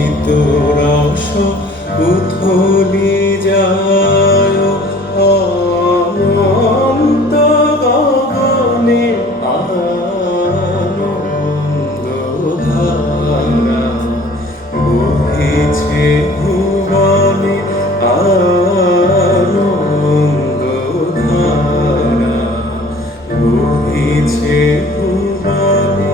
অমৃত রস উথলি যায় অনন্ত গগনে আনন্দ ধারা বহিছে ভুবনে আনন্দ ধারা বহিছে ভুবনে।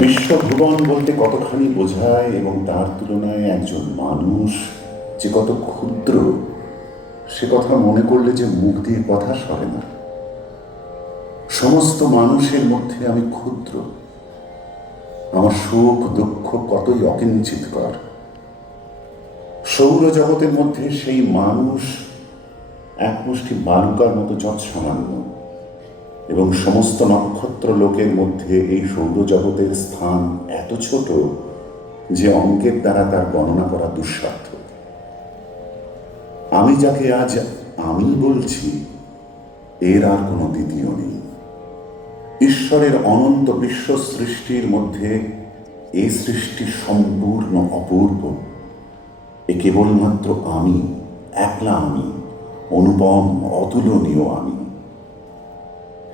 বিশ্বভুবন বলতে কতখানি বোঝায় এবং তার তুলনায় একজন মানুষ যে কত ক্ষুদ্র সে কথা মনে করলে যে মুখ দিয়ে কথা সরে না। সমস্ত মানুষের মধ্যে আমি ক্ষুদ্র, আমার সুখ দুঃখ কতই অকিঞ্চিতকর। সৌরজগতের মধ্যে সেই মানুষ এক মুষ্টি বালুকার মতো যৎসামান্য, এবং সমস্ত নক্ষত্র লোকের মধ্যে এই সৌরজগতের স্থান এত ছোট যে অঙ্কের দ্বারা তার গণনা করা দুঃসাধ্য। আমি যাকে আজ আমি বলছি এর আর কোনো দ্বিতীয় নেই। ঈশ্বরের অনন্ত বিশ্ব সৃষ্টির মধ্যে এই সৃষ্টি সম্পূর্ণ অপূর্ব। এ কেবলমাত্র আমি, একলা আমি, অনুপম অতুলনীয় আমি।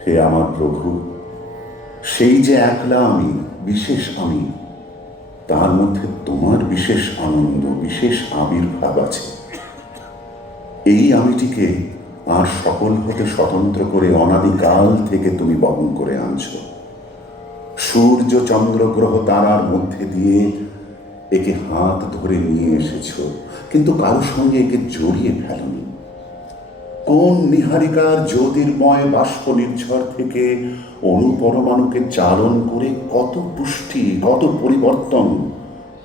হে আমার প্রভু, সেই যে একলা আমি, বিশেষ আমি, তার মধ্যে তোমার বিশেষ আনন্দ, বিশেষ আবির্ভাব আছে। এই আমিটিকে আর সকল হতে স্বতন্ত্র করে অনাদিকাল থেকে তুমি বহন করে আনছ। সূর্য চন্দ্র গ্রহ তারার মধ্যে দিয়ে একে হাত ধরে নিয়ে এসেছ, কিন্তু কারো সঙ্গে একে জড়িয়ে ফেলনি। কোন নিহারিকার জ্যোতির্ময় বাষ্প নির্ঝর থেকে অণুপরমাণুকে চালন করে কত পুষ্টি, কত পরিবর্তন,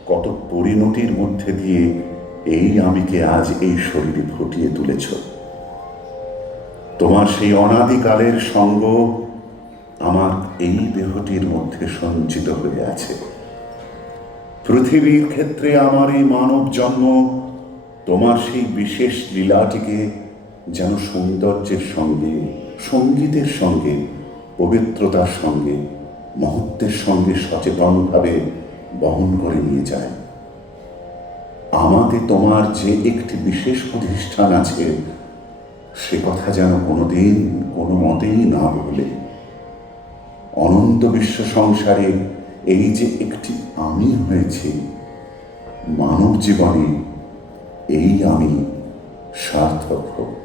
কত পরিণতির মধ্যে দিয়ে এই আমিকে আজ এই শরীরে ফুটিয়ে তুলেছ। তোমার সেই অনাদিকালের সঙ্গ আমার এই দেহটির মধ্যে সঞ্চিত হয়ে আছে। পৃথিবীর ক্ষেত্রে আমার এই মানব জন্ম তোমার সেই বিশেষ লীলাটিকে যেন সৌন্দর্যের সঙ্গে, সঙ্গীতের সঙ্গে, পবিত্রতার সঙ্গে, মহত্বের সঙ্গে সচেতনভাবে বহন করে নিয়ে যায়। আমাতে তোমার যে একটি বিশেষ প্রতিষ্ঠান আছে সে কথা যেন কোনোদিন কোনো মতেই না ভুলে। অনন্ত বিশ্ব সংসারে এই যে একটি আমি হয়েছে, মানব জীবনে এই আমি সার্থক হোক।